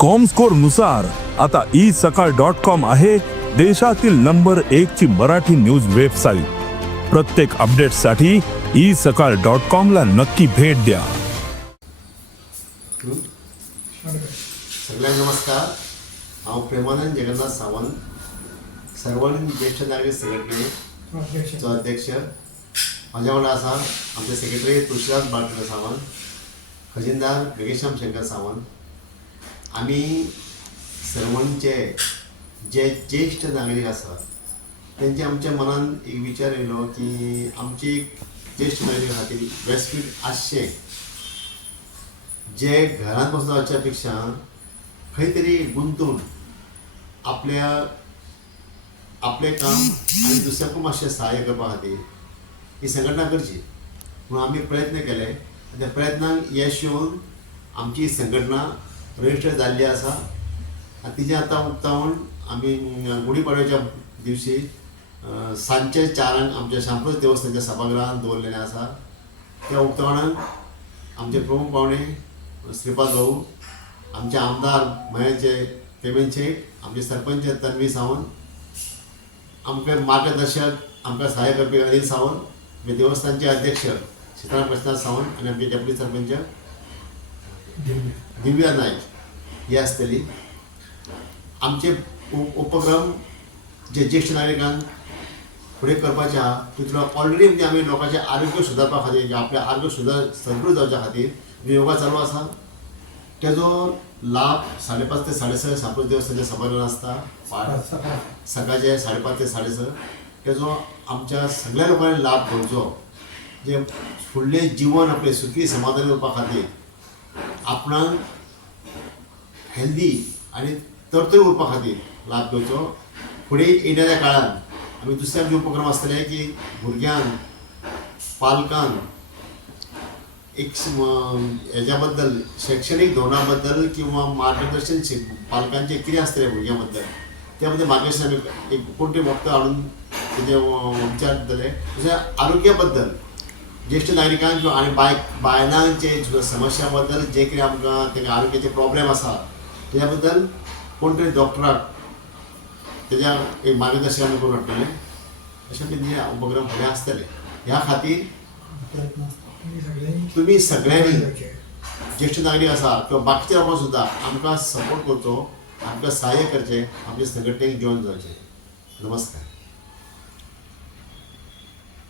Comscore नुसार आता isakal.com आहे देशातील नंबर 1 ची मराठी न्यूज वेबसाईट। प्रत्येक अपडेटसाठी isakal.com ला नक्की भेट द्या। सगळ्यांना नमस्कार। हांव प्रेमानंद जगन्नाथ सावंत, सर्वांनी ज्येष्ठ नागरिक संघटनेचो अध्यक्ष। माझ्या वांगडा आसा आमचे सेक्रेटरी तुळशीदास बाळकृष्ण सावंत, खजिनदार मेघश्याम शंकर सावंत। आमी सर्वांचे जे ज्येष्ठ नागरिक आसा तेंचे आमच्या मनान एक विचार येयलो की आमची ज्येष्ठ नागरिकां खातीर व्यासपीठ आसचें, जे घरांत बसून रावच्या पेक्षा खंय तरी गुंतून आपलें काम आनी दुसऱ्याकूय मातशें सहाय्य करपा खातीर ही संघटना करची म्हणून आमी प्रयत्न केले। त्या प्रयत्नाक यश येवन आमची ही संघटना रजिस्टर जाल्ली आसा। तिजें आतां उक्तावण आमी गुढीपाडव्याच्या दिवशी सांजचे 4 आमच्या शांपळज देवस्थानाच्या सभागृहांत दवरलेलें आसा। त्या उक्तावणाक आमचे प्रमुख पावणे श्रीपाद भाऊ, आमचे आमदार महेशचे पेमेंट शेट, आमचे सरपंच तन्वी सावंत, आमचे मार्गदर्शक आमकां सहाय्य करपी अनिल सावंत, आमचे देवस्थानचे अध्यक्ष सीताराम कृष्णा सावंत आनी आमचे डेप्युटी सरपंच दिव्या नायक ही आसतली। आमचे उपक्रम जे ज्येष्ठ नागरिकांक फुडें करपाचे आहा तितलो ऑलरेडी म्हणजे आमी लोकांचें आरोग्य सुदारपा खातीर, आपलें आरोग्य सदृढ जावच्या खातीर योगा चालू आसा। तेजो लाभ 5:30 ते 6:30 शांपळज देवस्थानाच्या सभागृहांत आसता, सकाळचे 5:30 ते 6:30। तेजो आमच्या सगळ्या लोकांनी लाभ घेवचो, जे फुडलें जीवन आपलें सुखी समाधानी करपा खातीर आपणाक हेल्दी आनी तरतरी उरपा खातीर लाभ घेवचो। फुडें येणाऱ्या काळांत आमी दुसरे जे उपक्रम आसतले की भुरग्यांक पालकांक एक हेज्या बद्दल शैक्षणीक धोरणा बद्दल किंवा मार्गदर्शन पालकांचें कितें आसतलें भुरग्यां बद्दल त्या बद्दल मार्गदर्शन आमी एक कोणतरी वक्ता हाडून तेजे विचार दितले। तशें आरोग्या बद्दल ज्येष्ठ नागरिकांक आनी बायलांचे समस्या बद्दल जे कितें आमकां तेंकां आरोग्याचे प्रॉब्लेम आसा तेज्या बद्दल कोण तरी डॉक्टराक तेज्या एक मार्गदर्शन आमी करून हाडटले। अशें तरेचे उपक्रम फुडें आसतले। ह्या खातीर तुमी सगळ्यांनी ज्येष्ठ नागरीक आसा किंवा बाकीचे लोकां सुद्दां आमकां सपोर्ट करचो, आमकां सहाय्य करचें, आमचे संघटनेक जॉयन जावचें। नमस्कार।